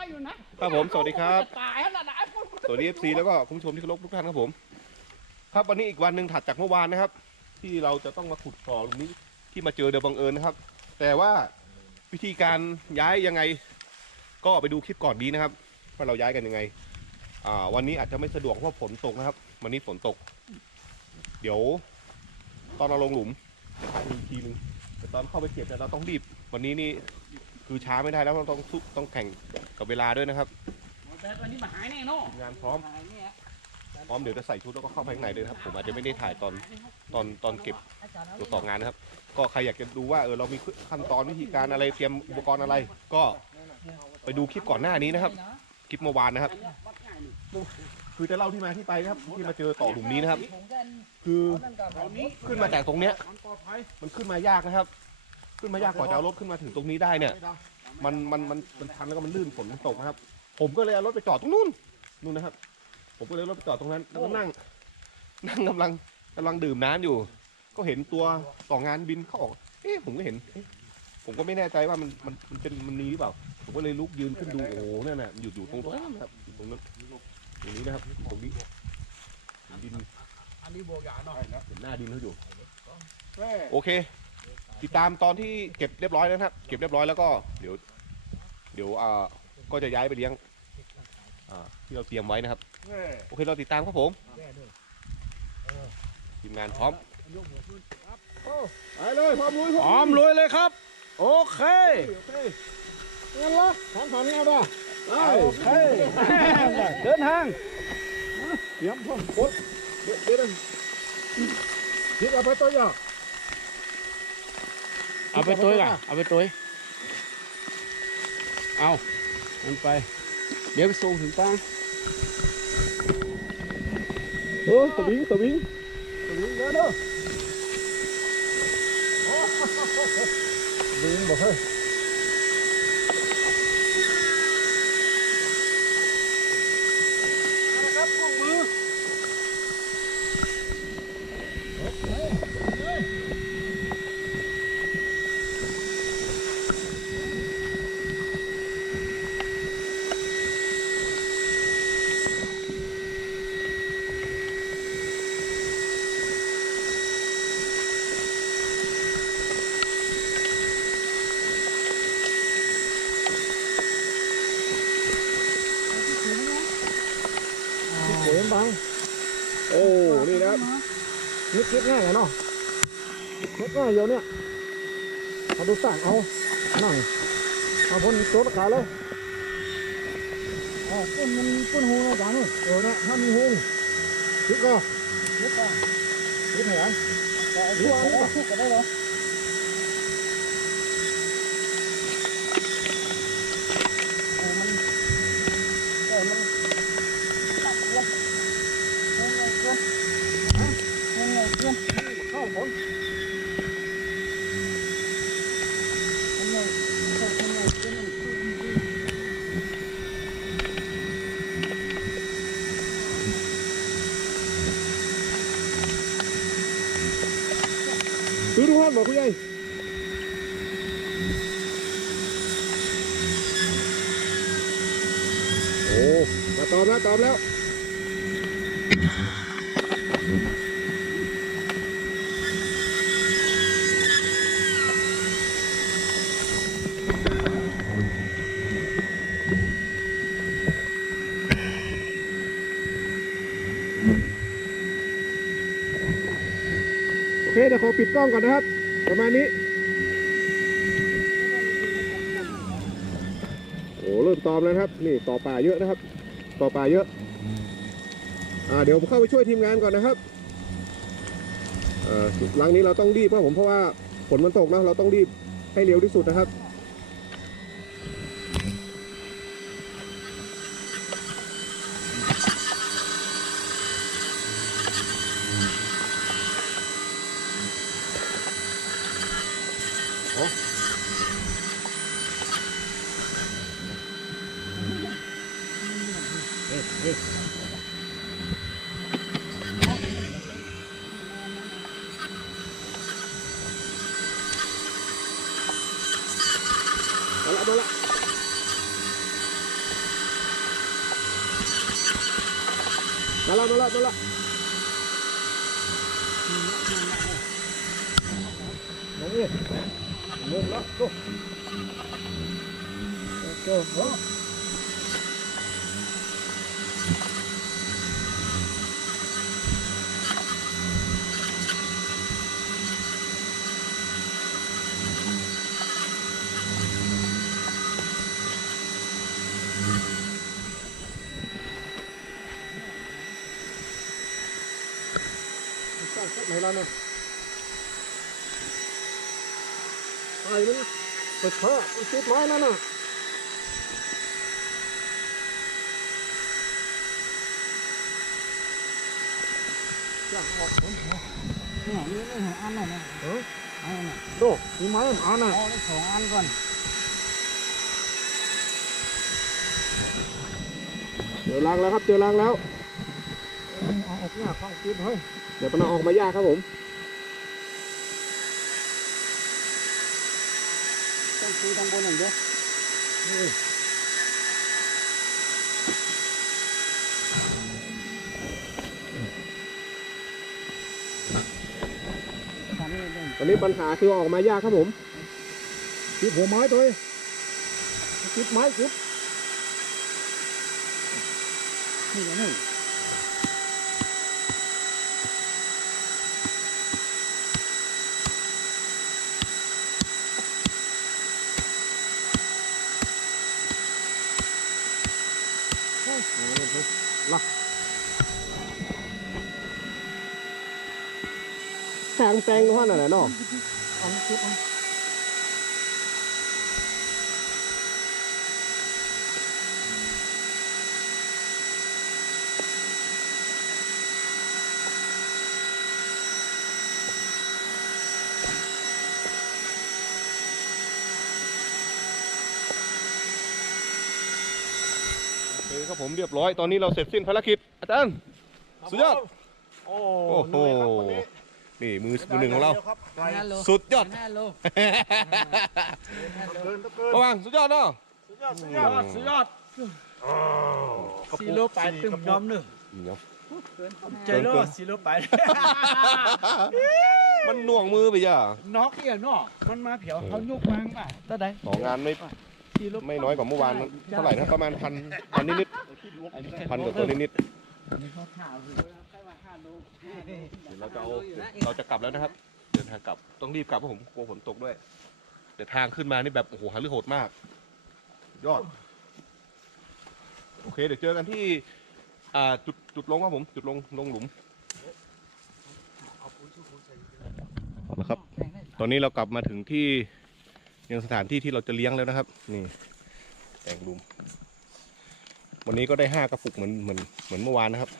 ได้อยู่นะครับผมสวัสดีครับจะตายแล้วนะไอ้พวกสวัสดีเอฟซีแล้วก็คุณผู้ชมที่เคารพทุกท่านครับผม ครับวันนี้อีกวันหนึ่งถัดจากเมื่อวานนะครับ ที่เราจะต้องมาขุดต่อตรงนี้ที่มาเจอโดยบังเอิญนะครับ แต่ว่าวิธีการย้ายยังไง ก็ไปดูคลิปก่อนดีนะครับว่าเราย้ายกันยังไง อ่า วันนี้อาจจะไม่สะดวกเพราะฝนตกนะครับ วันนี้ฝนตก เดี๋ยว ตอนเราลงหลุมจะถ่ายอีกทีนึงแต่ตอนเข้าไปเก็บเนี่ยเราต้องรีบ วันนี้นี่ คือช้าไม่ได้แล้วเราต้องสู้ต้องแข่งกับเวลาด้วยนะครับ แต่วันนี้มาหายแน่เนาะงานพร้อม หายเนี่ยพร้อมเดี๋ยวจะใส่ชุดแล้วก็เข้าไปข้างในเลยนะครับ ผมอาจจะไม่ได้ถ่ายตอนตอนตอนเก็บตัวต่องานนะครับ ก็ใครอยากจะดูว่าเออเรามีขั้นตอนวิธีการอะไรเตรียมอุปกรณ์อะไร ก็ไปดูคลิปก่อนหน้านี้นะครับ คลิปเมื่อวานนะครับ คือจะเล่าที่มาที่ไปนะครับที่มาเจอต่อหลุมนี้นะครับ คือขึ้นมาจากตรงเนี้ยมันขึ้นมายากนะครับ ขึ้นมายากกว่าจะเอารถขึ้นมาถึงตรงนี้ได้เนี่ย มันมันมันมันชันแล้วก็มันลื่นฝนมันตกนะครับ ผมก็เลยเอารถไปจอดตรงนู้นนู่นนะครับ ผมก็เลยเอารถไปจอดตรงนั้นแล้วก็นั่ง นั่งกำลังกำลังดื่มน้ำอยู่ ก็เห็นตัวต่องานบินเข้าออกเอ๊ะผมก็เห็นเอ๊ะผมก็ไม่แน่ใจว่ามันมันมันเป็นมันมีหรือเปล่า ผมก็เลยลุกยืนขึ้นดูโอ้โหนั่นน่ะอยู่อยู่ตรงตรงนั้นนะครับอยู่ตรงนั้นตรงนี้นะครับตรงนี้ดินอันนี้โบยาเนาะเห็นหน้าดินเขาอยู่ โอเค ติดตามตอนที่เก็บเรียบร้อยแล้วนะครับ เก็บเรียบร้อยแล้วก็เดี๋ยว เดี๋ยวอ่าก็จะย้ายไปเลี้ยงอ่าที่เราเตรียมไว้นะครับ โอเคเราติดตามครับผมทีมงานพร้อมไปเลยพร้อมลุยพร้อมลุยเลยครับ โอเคโอเคงั้นละของผ่านนี่เอาได้ไปโอเค เดินทางเตรียมพร้อมกดเดี๋ยวเดี๋ยวคิดเอาไปตัวอย่าง เอาไปตัวก่อนเอาไปตัวเอามันไป เดี๋ยวไปส่งถึงตั้งเออสวิงสวิงสวิงเด้อเด้อโอ้สวิงบอกเฮ้ย นะครับพวกมือ เสียงบังโอ้นี่นะครับ นึกคิดง่ายเลยเนาะนึกง่ายเดียวเนี่ยเอาดูสั่งเอานั่งเอาพ้นโต๊ะขาเลยอ๋อปุ้นมันปุ้นหูนะจ๊ะนี่เออนะถ้ามีหูคิดก็คิดก็คิดเหรอแต่ทุกวันนี้คิดก็ได้เหรอเออมันเออมันตัดแล้วเฮ้ยเฮ้ยเฮ้ยเฮ้ยเฮ้ยเฮ้ยเข้าผลเฮ้ยเฮ้ยเฮ้ยเฮ้ยเฮ้ย ซื้อทุกท่าน บอกคุณยายโอ้มาตอบแล้วตอบแล้วโอเคเดี๋ยวขอปิดกล้องก่อนนะครับ ประมาณนี้ โอ้เริ่มตอมแล้วครับ นี่ต่อป่าเยอะนะครับ ต่อป่าเยอะ อ่าเดี๋ยวผมเข้าไปช่วยทีมงานก่อนนะครับอ่อหลังนี้เราต้องรีบครับผมเพราะว่าฝนมันตกนะเราต้องรีบให้เร็วที่สุดนะครับ Bolak bolak. Bolak bolak bolak. Bolak. Bolak tu. Okey, bolak. มันติดไม้นั่นน่ะย่างออกผมเนี่ยนี่นี่อันนั้นนะเอออันนั้นน่ะโดมีไม้มันอ่านน่ะเอาได้สองอันก่อนเจอรังแล้วครับเจอรังแล้วเอาออกเนี่ยข้างติดเฮ้ย เดี๋ยวมันเอาออกมายากครับผมต้องซื้อทางบนอย่างเดียวนี่ทำนี่ได้ตอนนี้ปัญหาคือเอาออกมายากครับผมติดหัวไม้ตัวเองติดไม้ติดนี่ก็นี่ แทงแซงตรงนั้นน่ะเนาะเอาติดเอาโอเคครับผมเรียบร้อยตอนนี้เราเสร็จสิ้นภารกิจอาจารย์สุดยอดโอ้โห นี่มือมือหนึ่งของเราห้าโลสุดยอด ห้าโลเกินเกินระวังสุดยอดเนาะสุดยอดสุดยอดสุดยอดสี่โลไปตึมยอมหนึ่งเดี๋ยวใจโลสี่โลไปมันหน่วงมือไปย่าน็อกอย่างนอกมันมาเผียวเขายุกมังป่ะตาใดต่องานไม่สี่โลไม่น้อยกว่าเมื่อวานเท่าไหร่นะประมาณพันพันนิดๆพันกว่าตัวนิดๆ เดี๋ยวเราจะเอาเราจะกลับแล้วนะครับ เดินทางกลับต้องรีบกลับเพราะผมกลัวฝนตกด้วย แต่ทางขึ้นมานี่แบบโอ้โหหาเรื่องโหดมาก ยอด โอเค เดี๋ยวเจอกันที่ อ่าจุดจุดลงครับผม จุดลงลงหลุมเอาละครับ ตอนนี้เรากลับมาถึงที่ยังสถานที่ที่เราจะเลี้ยงแล้วนะครับ นี่แต่งหลุม วันนี้ก็ได้ห้ากระปุกเหมือนเหมือนเหมือนเมื่อวานนะครับ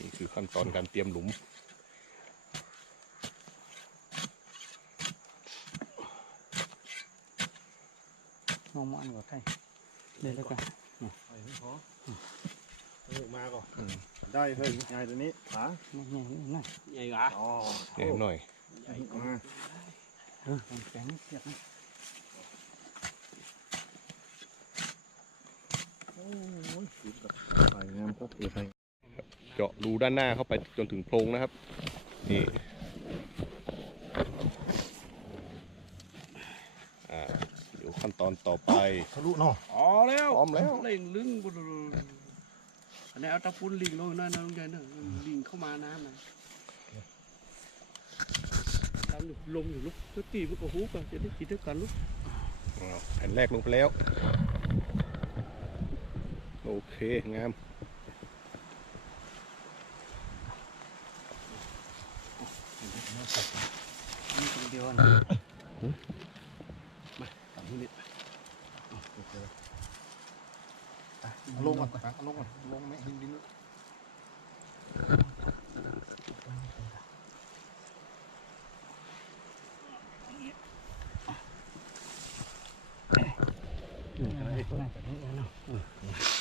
นี่คือ ขั้นตอนการเตรียมหลุม มองมันก่อนใครเดี๋ยวแล้วกันมาก่อนได้เฮ้ยไงตัวนี้หานี่นี่นี่นั่นใหญ่หรออ๋อเนี่ยหน่อยมาเออแข็งเสียบนะใส่งามก็เกิดใส่เจาะรูด้านหน้าเข้าไปจนถึงโพรงนะครับนี่อ่าเดี๋ยวขั้นตอนต่อไปทะลุเนาะอ๋อแล้วพร้อมแล้วเล่งลึงบุดอันนี้เอาตะปูนลิงลงนั่นนะลุงใจเนอะลิงเข้ามาน้ำนะทำอยู่ลมอยู่ลูกจะตีมันก็ฮุกอะจะได้กินด้วยกันลูกอ้าวแผ่นแรกลงไปแล้ว โอเค งาม นี่คนเดียวนะลงก่อนลงก่อนลงไม่หินดิน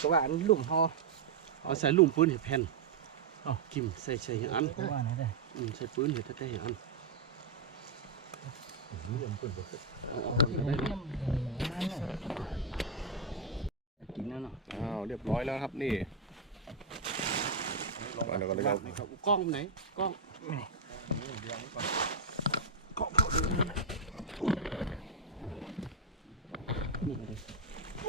ก็ว่าอันลุ่มพอเอาใส่ลุ่มปืนเห็ดแผ่นเอากิมใส่ใส่อันเพราะว่าไหนได้ ใช้ปืนเห็ดแท้ๆอันเยี่ยมเพิ่นบ่กินแล้วเนาะอ้าวเรียบร้อยแล้วครับนี่ไดี๋ยวก่อนเลยครับกล้องไหนกล้องกล้องเข้าดิโ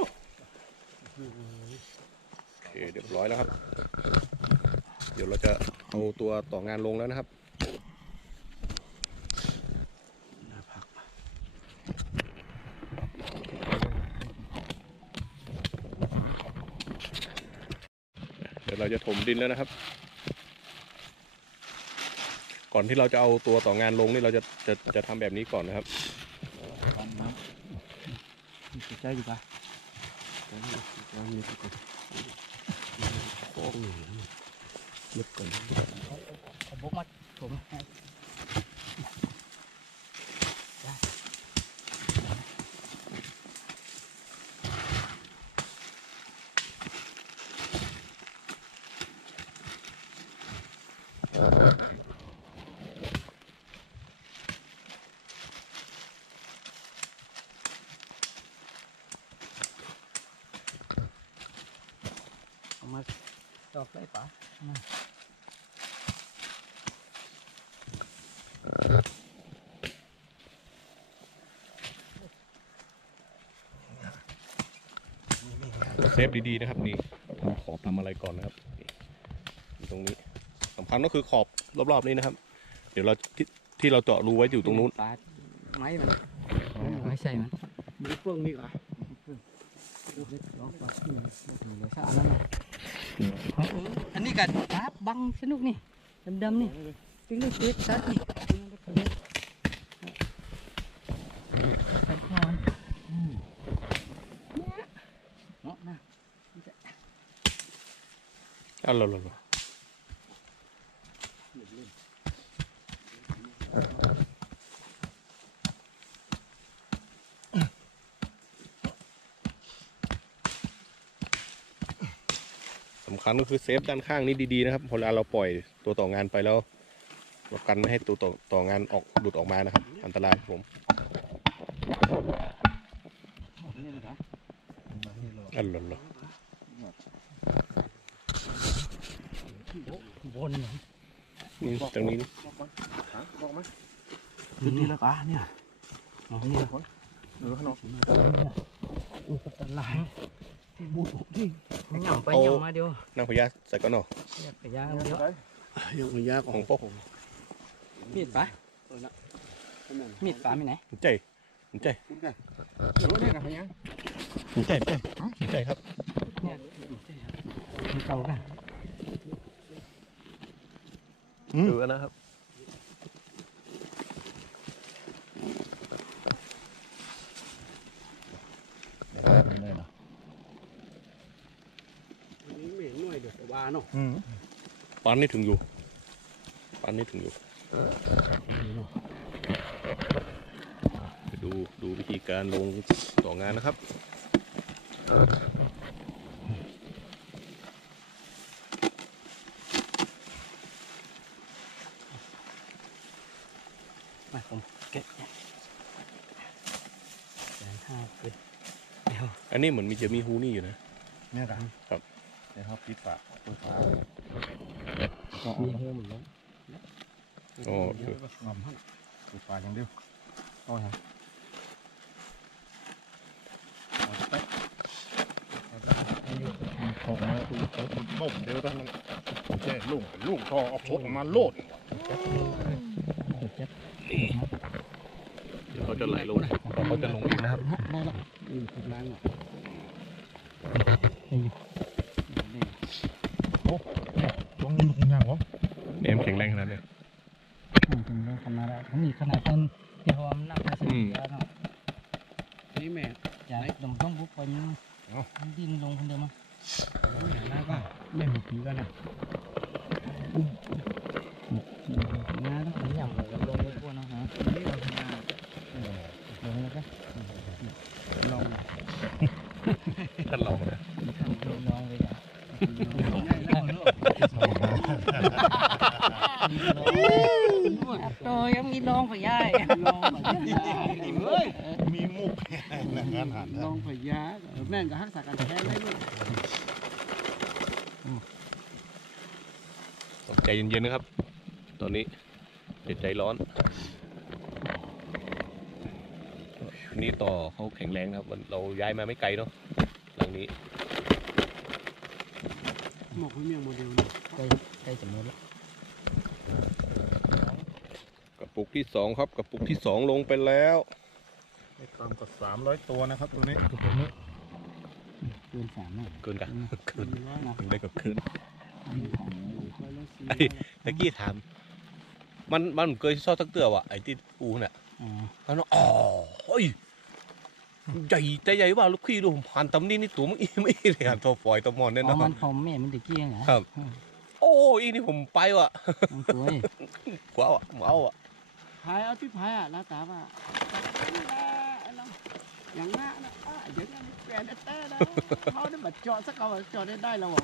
อเคเรียบร้อยแล้วครับ เดี๋ยวเราจะเอาตัวต่องานลงแล้วนะครับ ดี๋ยวเราจะถมดินแล้วนะครับ ก่อนที่เราจะเอาตัวต่องานลงนี่เราจะจะจะทำแบบนี้ก่อนนะครับใจดีกว่าเอาบุกมาผมเอา ฟดีๆนะครับนี่ทำขอบทำอะไรก่อนนะครับนี่อยู่ตรงนี้สำคัญก็คือขอบรอบๆนี้นะครับ เดี๋ยวเราที่ที่เราเจาะรูไว้อยู่ตรงนู้นปลาไม้มันไม่ใช่มันมีเฟื่องมีก่ะดอกปลาที่มันเหลือสะอาดแล้วนะอันนี้กันครับบังสนุกนี่ดำๆนี่ปิ้งลูกเล็กซัดนี่ซัดนอนเนาะนะ อะเราเราเราสำคัญก็คือเซฟด้านข้างนี้ดีๆนะครับพอเวลาเราปล่อยตัวต่องานไปแล้วเรากันไม่ให้ตัวต่อต่องานออกหลุดออกมานะครับ อันตรายครับผมนี่นะครับอันหล่นเหรอบนนี่ตรงนี้นี่บอกมาขึ้นนี่แล้วกะเนี่ยมองนี่แล้วเออขนมอุปตลายบูดที่หย่ำไปหย่ำมาเดียวนั่งพยาใส่ก่อนเนาะอยากไปย่างเดียวยังไม่ยากของโป๊ะมีดปะมีดปลามีไหนใจใจเดี๋ยวเนี่ยกับพยังใจใจใจครับเนี่ยมีเก่ากัน ดูนะครับนี่ไม่เห็นหน่วยเดี๋ยวว่าเนาะปันนี่ถึงอยู่ปันนี่ถึงอยู่ไปดูดูวิธีการลงต่องานนะครับ มาผมเก็บแสนห้าเกินเดี๋ยว อันนี้เหมือนมีจะมีฮูนี่อยู่นะ เนี่ยกันครับเดี๋ยวเขาปิดฝาเปิดฝามีเพิ่มแล้วโอ้เอองอมให้ปิดฝาอย่างเดียวเอาฮะของมาคือเขาบ่มเดียวกันมันใช่ลุงลุงทอเอาชดออกมาโลดเดี๋ยวเขาจะไหลลงเขาจะลงเองนะครับ ได้ละ เฮ้ยมีมุกนะครัลองพยาแม่งก็หักสากันแท้ได้ด้วยตกใจเย็นๆนะครับ ตอนนี้เจ็ดใจร้อนนี่ต่อเขาแข็งแรงครับเราย้ายมาไม่ไกลเนาะหลังนี้หมอกเขาเมียงโมเดลใกล้กลจังเดแล้ ปุกที่สองครับกระปุกที่สองลงไปแล้วไม่ต่ำกว่าสามร้อยตัวนะครับตัวนี้คือตัวนี้เกินสามอะเกินกันเกินนะถึงได้กับคืนอันนี้ของไอ้ตะกี้ถามมันมันเคยชอบตักเตือว่ะไอ้ที่อูน่ะอ๋อมันว่าอ๋อเฮ้ยใหญ่แต่ใหญ่ว่าลูกพี่ดูผมผ่านตำนี่นี่ตัวมึงอีไม่อีเลยหันตัวฝอยตัวมอนเนี่ยอ๋อนะมันของแม่มันตะกี้เหรอครับ โอ้อีนี่ผมไปว่ะมันสวยกว่าว่ะเอาอะพายเอาที่พายอะ แล้วตาว่าอย่างนั้นนะอะเดี๋ยวนี้แฟนแต่นะเขาได้มาเจาะสักเอาเจาะได้ได้แล้วอะ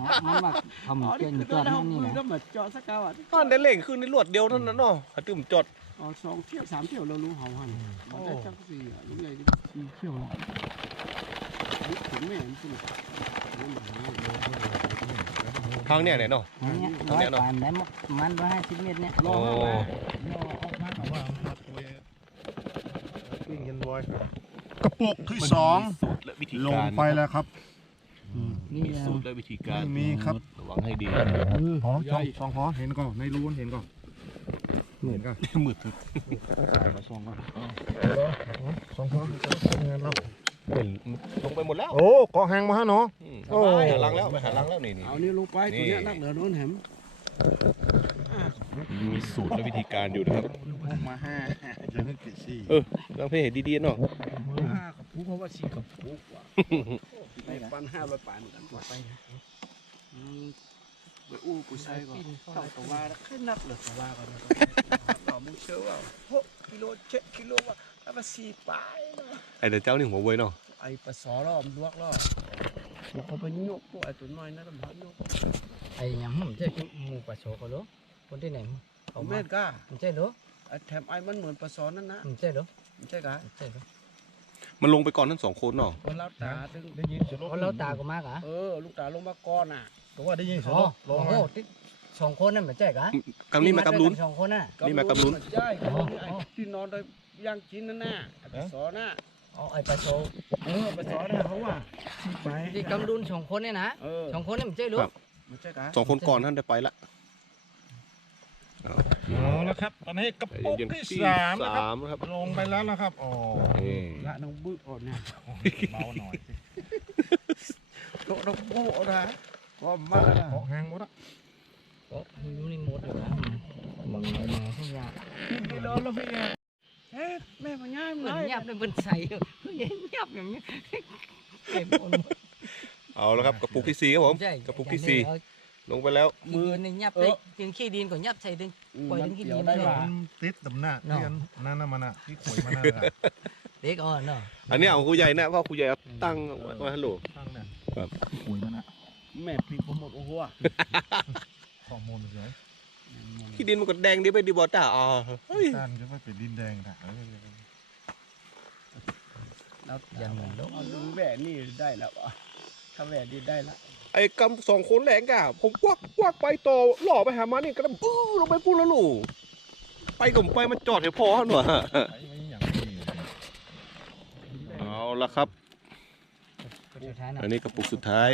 อ๋อมันว่าทำเกินตัวนั่นนี่คุยนะแล้วมาเจาะสักเอาอะตอนได้เล่งขึ้นในรวดเดียวเท่านั้นเนาะขัดตื่มจดอ๋อสองเที่ยวสามเที่ยวเรารู้เห่าหันมาได้จังสี่อะรู้ไงสี่เที่ยวละถึงแม่มันสนุก ทางเนี่ยไหนเนาะอันเนี้ยร้อยปานได้มั้มันร้อยห้าสิบเมตรเนี่ยโอ้วิ่งยันบอยกระปุกที่สองสูตรและวิธีลกางรไปแล้วครับนี่มีอะสูตรและวิธีการไม่มีครับระวังให้ดีหอสองสองหอเห็นก่อนในรูนเห็นก่อนเห็นก่อนมืดทึบมาสองก่อนสองหอเงินเรา เป็นลงไปหมดแล้วโอ้เกาะแหงมาฮะเนาะอืมโอ้ ไปหาลังแล้วไปหาลังแล้วนี่นี่ เอานี่ลงไปตัวเนี้ยนักเหลือโน้นแหมมีสูตรและวิธีการอยู่นะครับมาห้าเจอกี่สี่เออลองเพลงดีๆเนาะห้ากับผู้เพราะว่าสี่กับผู้กว่าไปปันห้าร้อยปานเหมือนกันไปไปอู้กูใส่ก่อนเข้าตัวว่าแล้วขึ้นนักเหลือตัวว่าก่อนต่อมึงเชื่อว่าหกกิโลเจ็ดกิโลว่า แล้วมาสี่ปลายเนาะไอเดี๋ยวเจ้านี่หัวเว้ยเนาะไอ้ปลาสอรอบลวกรอบบอกเขาไปยกตัวไอ้ตัวน้อยนั่นมันยกไอ้ยังมันจะกินหมูปลาโชกเหรอคนที่ไหนเขาเอามาแม่นก้ามันใช่เหรอไอ้แถมไอ้มันเหมือนปลาสอนั่นนะมันใช่เหรอไม่ใช่กะมันใช่เหรอมันลงไปก่อนทั้งสองคนเนาะคนเล่าตาถึงได้ยินเสียงรถเพราะเราตาก็มากอะเออลูกตาลงมาก้อนอะก็ว่าได้ยินเสียงอ๋อรถลโอ้งโหมาที่สองคนนั่นมันใช่กะกำนี้มากำลุนสองคนน่ะนี่มากำลุนใช่กำลุนไอ้ที่นอนโด ยย่างกินนั่นน่ะไอ้ปลาสอน่ะอ๋อไอ้ปลาโชกเออปลาสอน่ะเขาว่าไปที่กำดุนสองคนเนี่ยนะเออสองคนนี่มันใช่เหรอไม่ใช่กะสองคนก่อนท่านได้ไปละเอาแล้วครับตอนนี้กระปุกเย็นที่ที่สามนะคสารับมนะครับลงไปแล้วนะครับอ๋อนี่ละน้องบึ้ก่อนเนี่ยเบาหน่อยโตน้องโบ้นะก็มากนะเกาะแหงหมดอะโอ้ยนี่หมดอยู่แล้วมึงเอามาทุกอย่างกิโลแล้วพี่เอ๊ะแม่มันง่าย เหมัมือนนเงียบเลยมันใส่เงียบอย่างนี้เก็บหมดเอาแล้วครับกระปุกที่สี่ครับผมใช่กระปุกที่สี่ลงไปแล้วมือนี่ยับเลยถึงขี้ดินก็ยับใส่ถึงปล่อยมันถึงขี้เกี่ดิยวนได้เลยหว่ามันติดตำหน้าเนาะที่อันนั่นน่ะมันอะที่ข่อยมันน่ะเด็กอ่อนเนาะอันนี้เอาครูใหญ่นะเพราะครูใหญ่เอาตั้งไว้ฮัลโหลตั้งเนี่ยครับข่อยมันอะแม่ปีกผมหมดโอ้โหข้อมูลเลยที่ดินมันก็แดงดีไปดีบอจ้าอ๋อเฮ้ยการจะไม่เป็นดินแดงนะเออ แล้วอย่างนั้นลูกเอาดูแหวนนี่ได้แล้วอะถ้าแหวนนี่ได้ละไอ้กำสองคนแหลงกะผมควักควักไปต่อหล่อไปหามันนี่ก็ปื้อลงไปพูดแล้วลูกไปกับไปมันจอดให้พอหน่อยไอ้ไอ้อย่างนี้เอาละครับสุดท้ายนะอันนี้กระปุกสุดท้าย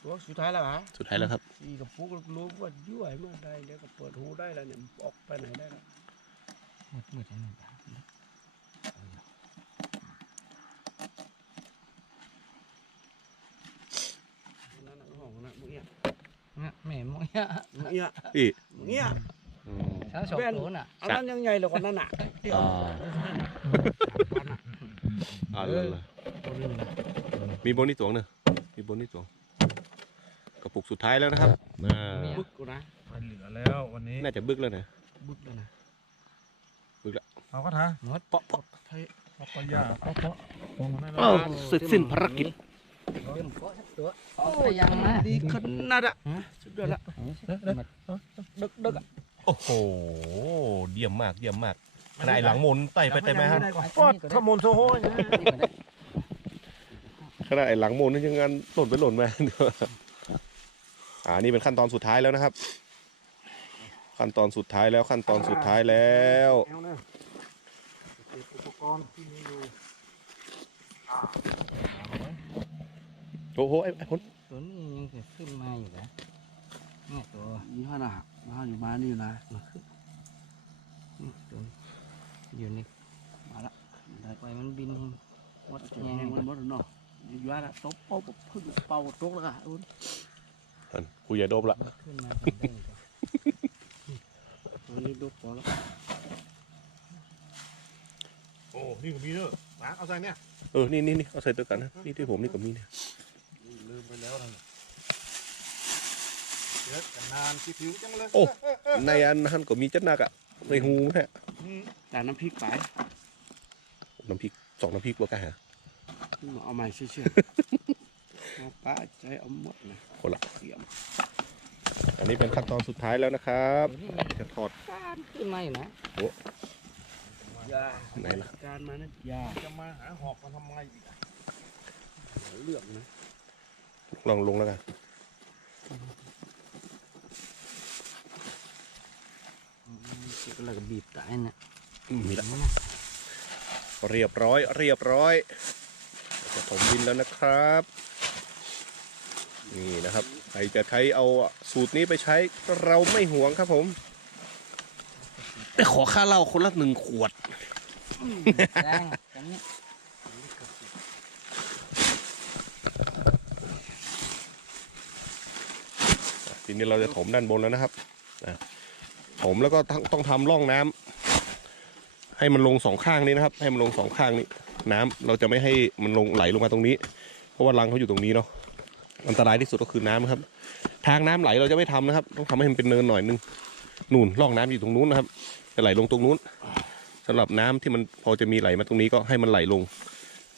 ช่วงสุดท้ายแล้วเหรอสุดท้ายแล้วครับสี่กับปุ๊กรู้ว่ายั่วเมื่อใดเดี๋ยวก็เปิดหูได้แล้วเนี่ยออกไปไหนได้แล้วมืดมืดมืดนั่นน่ะห้องนั่นมึงเนี่ย เนี่ยแม่มองเนี่ย มึงเนี่ย อี มึงเนี่ย อืม ทั้งสองตัวน่ะ อัน นั้นยังใหญ่เลยกว่านั้นน่ะอ่าอ่าเลยมีโบนี่ตวงเนอะมีโบนี่ตวงกระปุกสุดท้ายแล้วนะครับอ่าบึกกูนะไปเหลือแล้ววันนี้น่าจะบึกแล้วนะบึกแล้วนะเอาก็ท้าหมดเปาะเปาะเอาก็ยาเอาก็ตรงนั้นอ้าวเสร็จสิ้นภารกิจ เริ่มเกาะสักตัวพยายามมาดีขนาดอะสุดยอดละดึกดึกโอ้โหเยี่ยมมากเยี่ยมมากขนาดไอ้หลังมนไต่ไปไต่มาฮะก็ขมนโซโฮนะขนาดไอ้หลังมนนี่ยังงานหล่นไปหล่นมาอ่านี่เป็นขั้นตอนสุดท้ายแล้วนะครับ ขั้นตอนสุดท้ายแล้วขั้นตอนสุดท้ายแล้วแอลเนี่ยเก็บอุปกรณ์ที่มีอยู่ โอ้โหไอ้ไอ้พนตัวนี้ยังจะขึ้นมาอยู่นะเนี่ยตัวนี่ห้าหนักมาอยู่มานี่อยู่นะนี่ตัวอยู่ในมาละปล่อยมันบินวัดจะแยแห้งงมันหมดแล้วเนาะอยู่ว่าละตบเป่าพึ่งเป่าตกแล้วก็อุ้นอันคุยอย่าโดบละขึ้นมาทำได้จ้ะอันนี้ดูพอแล้วโอ้นี่ก็มีเนอะมาเอาใส่เนี่ยเออนี่นี่นี่เอาใส่ตัวกันนะนี่ที่ผมนี่ก็มีเนี่ยลื มไปแล้วนะเยอะกันนานคิดถึงจังเลยโอ้ ในอันนั้นก็มีจัดหนักอะในหูแท้อืมแต่น้ำพริกไปน้ำพริกสองน้ำพริกว่ากันฮะเอาใหม่เชื่อๆเอาป้าใจเอาหมดนะคนละเสียมอันนี้เป็นขั้นตอนสุดท้ายแล้วนะครับตัวนี้จะถอดการขึ้นมาอยู่นะยาไหนล่ะการมานะยาจะมาหาหอกมาทำไมอีกอะเลือกนะ ลองลงแล้วกันเก็บแล้วก็บีบตายน่ะอืมมีละนะเรียบร้อย เรียบร้อย จะถมดินแล้วนะครับ นี่นะครับ ใครจะใช้เอาสูตรนี้ไปใช้เราไม่หวงครับผมไปขอค่าเหล้าคนละหนึ่งขวด แรงกันเนี่ย ทีนี้เราจะถมด้านบนแล้วนะครับถมแล้วก็ต้องต้องทำร่องน้ำให้มันลงสองข้างนี้นะครับ ให้มันลงสองข้างนี้ น้ำเราจะไม่ให้มันลงไหลลงมาตรงนี้ เพราะว่ารังเขาอยู่ตรงนี้เนาะอันตรายที่สุดก็คือน้ำครับ ทางน้ำไหลเราจะไม่ทำนะครับ ต้องทำให้มันเป็นเนินหน่อยนึงนู่นร่องน้ำอยู่ตรงนู้นนะครับ จะไหลลงตรงนู้นสำหรับน้ำที่มันพอจะมีไหลมาตรงนี้ก็ให้มันไหลลง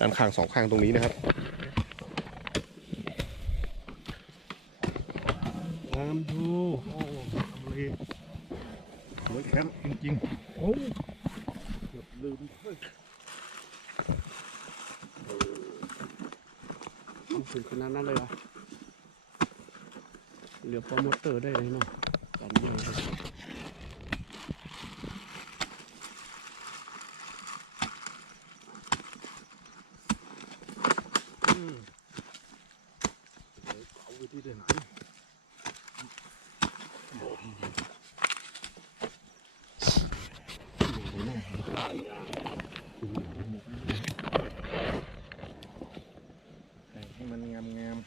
ด้านข้างสองข้างตรงนี้นะครับ งามดูโอ้ทำเลสวยแข็งจริงๆโอ้เกือบลืมเฮ้ย เอาถึงขนาดนั้นเลยเหรอเหลือโปรโมเตอร์ได้เลยเนาะตอนนี้ อืมเดี๋ยวเอาไปที่เดินไหนให้มันงามงามๆ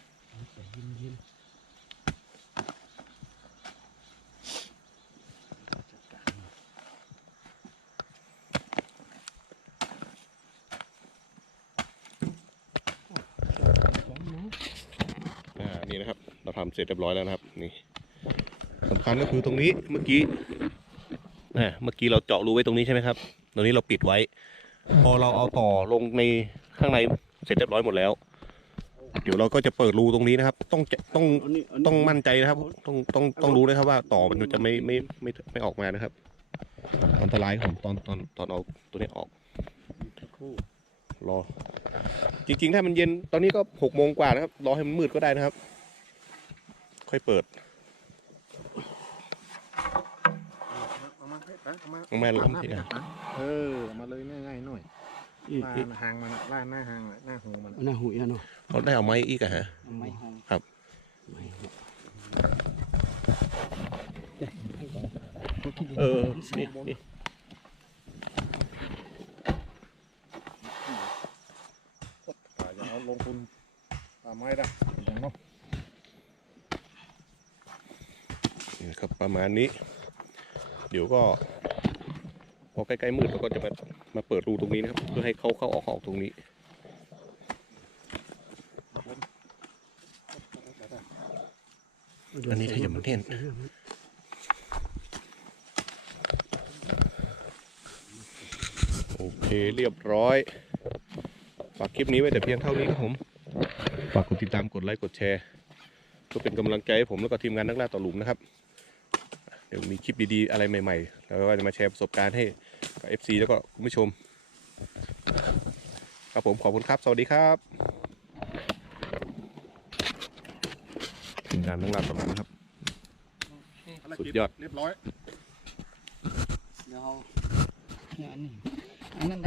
อ่านี่ นะครับเราทำเสร็จเรียบร้อยแล้วนะครับ นี่สำคัญก็คือตรงนี้เมื่อกี้นะเมื่อกี้เราเจาะรูไว้ตรงนี้ใช่ไหมครับ ตรงนี้เราปิดไว้ พอเราเอาต่อลงในข้างในเสร็จเรียบร้อยหมดแล้ว เดี๋ยวเราก็จะเปิดรูตรงนี้นะครับ ต้องต้องต้องมั่นใจนะครับ ต้องต้องต้องรู้นะครับว่าต่อมันจะไม่ไม่ไม่ไม่ไม่ออกมานะครับอันตรายของตอนตอนตอนเอาตัวนี้ออกรอ จริงๆ ถ้ามันเย็นตอนนี้ก็หกโมงกว่านะครับ รอให้มันมืดก็ได้นะครับ ค่อยเปิดเอามาให้ตังเอามาแม่ล้ำที่อะเออเอามาเลยง่ายๆหน่อยอีกล่าอีกหางมันอะล่าหน้าหางอะหน้าหูมันอะอันน่าหุยอะเนาะเขาได้เอาไม้อีกอะฮะเอาไม้ห้องไม่หุยเออนี่นี่ป่าจะเอาลงทุนป่าไม้ได้อย่างเนาะ ครับประมาณนี้ เดี๋ยวก็พอใกล้ๆมืดเราก็จะมามาเปิดรูตรงนี้นะครับ เพื่อให้เขาเข้าออกออกตรงนี้อันนี้ถ้าอย่ามันเท่นโอเคเรียบร้อยฝากคลิปนี้ไว้แต่เพียงเท่านี้ครับผมฝากกดติดตามกดไลค์กดแชร์เพื่อเป็นกำลังใจให้ผมแล้วก็ทีมงานนักล่าต่อหลุมนะครับ มีคลิปดีๆ อะไรใหม่ๆ แล้วก็จะมาแชร์ประสบการณ์ให้กับ FC แล้วก็คุณผู้ชม ครับผมขอบคุณครับ สวัสดีครับทีมงานทั้งลานประมาณครับ สุดยอด เรียบร้อย เดี๋ยวเอาเนี่ยอันนี้อันนั้น